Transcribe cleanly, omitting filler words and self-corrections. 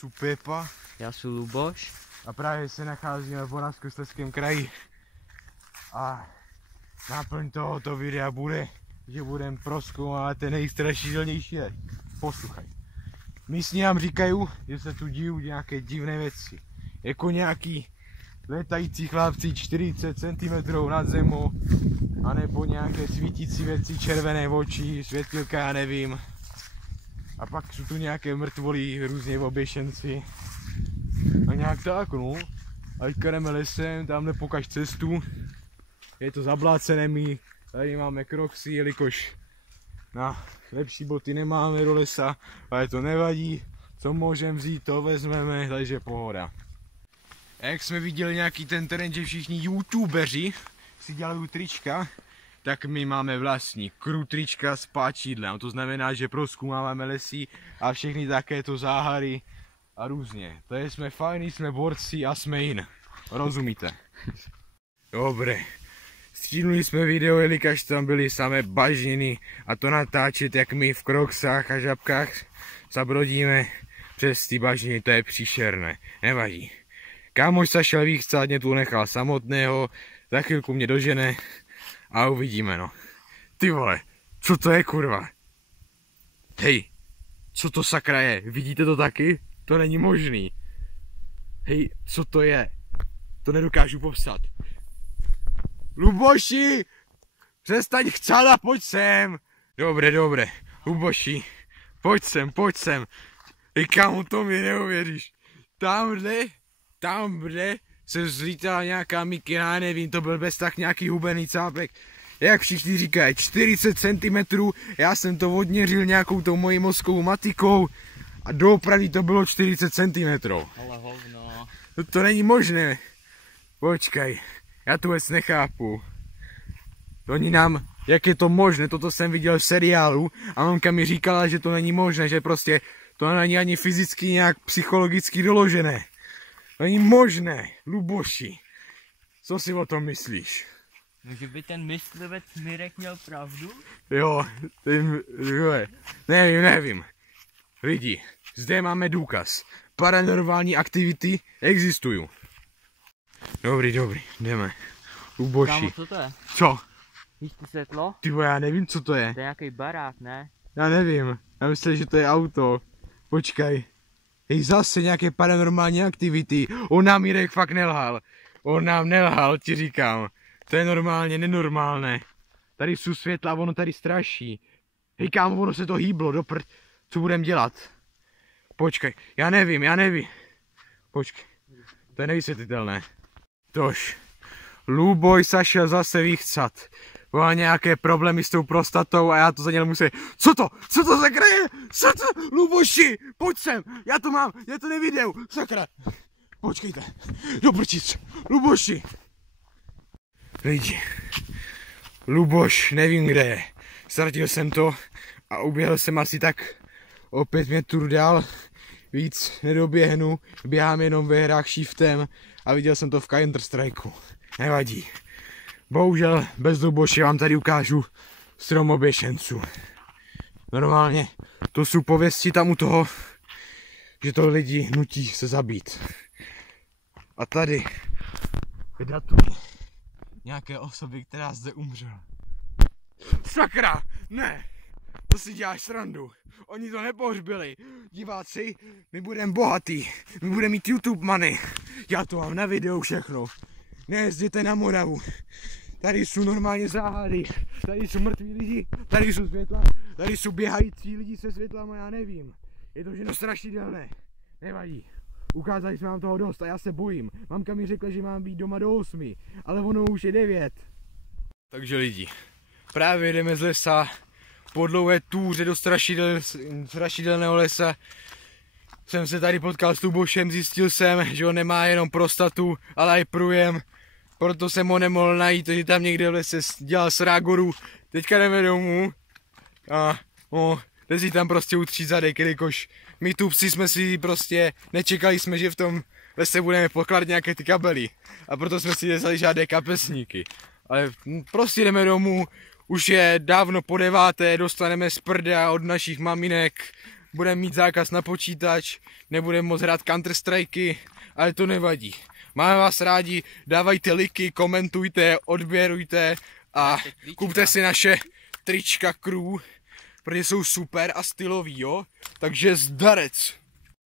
Jsem Pepa. Já jsem Luboš. A právě se nacházíme v Moravskoslezském kraji. A náplň tohoto videa bude, že budeme prozkoumávat ten nejstrašidelnější jed. Poslouchaj. Místní nám říkají, že se tu dějí nějaké divné věci. Jako nějaký letající chlapci 40 cm nad zemou, anebo nějaké svítící věci, červené oči, světilka, já nevím. A pak jsou tu nějaké mrtvoly, různě oběšenci. A nějak tak, no. Ať jdeme lesem, tamhle pokaž cestu. Je to zablácené, my tady máme kroxy, jelikož na lepší boty nemáme do lesa, ale to nevadí. Co můžeme vzít, to vezmeme, takže pohoda. A jak jsme viděli nějaký ten terén, že všichni youtubeři si dělají trička, tak my máme vlastní crew trička s páčidlem. To znamená, že prozkoumáváme lesy a všechny takéto záhady a různě. To je, jsme fajní, jsme borci a jsme jin. Rozumíte? Dobré. Střídnuli jsme video, jelikož tam byly samé bažiny a to natáčet, jak my v kroksách a žabkách zabrodíme přes ty bažiny, to je příšerné. Nevadí. Kámoš se šel vychcát, mě tu nechal samotného, za chvilku mě dožene a uvidíme, no. Ty vole, co to je, kurva? Hej, co to sakra je? Vidíte to taky? To není možný. Hej, co to je? To nedokážu popsat. Luboši! Přestaň chcát a pojď sem! Dobré, dobré. Luboši, pojď sem. Hej, kámo, to mi neuvěříš. Tamhle se zlítala nějaká mikina, nevím, to byl bez tak nějaký hubený cápek. Jak všichni říkají, 40 cm, já jsem to odměřil nějakou tou mojí mozkovou matikou a doopravdy to bylo 40 cm. Ale hovno. To není možné. Počkej, já to vůbec nechápu. Oni nám, jak je to možné, toto jsem viděl v seriálu a mamka mi říkala, že to není možné, že prostě to není ani fyzicky nějak psychologicky doložené. To není možné, Luboši. Co si o tom myslíš? Že by ten myslivec Mirek měl pravdu? Jo, nevím. Lidi, zde máme důkaz. Paranormální aktivity existují. Dobrý, jdeme. Luboši. Kámo, co to je? Co? Víš to světlo? Ty já nevím, co to je. To je nějaký barák, ne? Já nevím. Já myslím, že to je auto. Počkej. Hej, zase nějaké paranormální aktivity. On nám Mirek fakt nelhal. On nám nelhal, ti říkám. To je normálně nenormálné. Tady jsou světla, ono tady straší. Hej, kámo, ono se to hýblo, do prd. Co budem dělat? Počkej, já nevím. Počkej, to je nevysvětlitelné. Tož, Luboj se šel zase vychcat. Má nějaké problémy s tou prostatou a já to za něj musím. Co to za kraje? Co to? Luboši, pojď sem, já to mám, já to nevidím, sakra. Počkejte, do prčic, Luboši. Lidi, Luboš, nevím kde je. Ztratil jsem to a uběhl jsem asi tak o 5 metrů dál. Víc nedoběhnu, běhám jenom ve hrách shiftem a viděl jsem to v Counter Strikeu. Nevadí. Bohužel bez Luboše vám tady ukážu strom oběšenců. Normálně to jsou pověsti tam u toho, že to lidi nutí se zabít. A tady je datum nějaké osoby, která zde umřela. Sakra! Ne! To si děláš srandu. Oni to nepohřbili. Diváci, my budeme bohatý. My budeme mít YouTube money. Já to mám na videu všechno. Nejezděte na Moravu. Tady jsou normálně záhady. Tady jsou mrtví lidi. Tady jsou světla. Tady jsou běhající lidi se světlama, já nevím. Je to všechno strašidelné. Nevadí. Ukázali jsme vám toho dost a já se bojím. Mamka mi řekla, že mám být doma do 8, ale ono už je 9. Takže lidi, právě jdeme z lesa po dlouhé túře do strašidelného lesa. Jsem se tady potkal s Lubošem, zjistil jsem, že on nemá jenom prostatu, ale i průjem. Proto jsem ho nemohl najít, že tam někde v lese dělal srágoru. Teďka jdeme domů a jde si tam prostě utřít zadek, jelikož my tu psi jsme si prostě nečekali jsme, že v tom lese budeme pokládat nějaké ty kabely. A proto jsme si nezali žádné kapesníky. Ale prostě jdeme domů, už je dávno po 9, dostaneme z prdea od našich maminek budeme mít zákaz na počítač, nebudeme moc hrát Counter-Strikey, ale to nevadí. Máme vás rádi, dávajte liky, komentujte, odběrujte a kupte si naše trička Crew, protože jsou super a stylový, jo? Takže zdarec!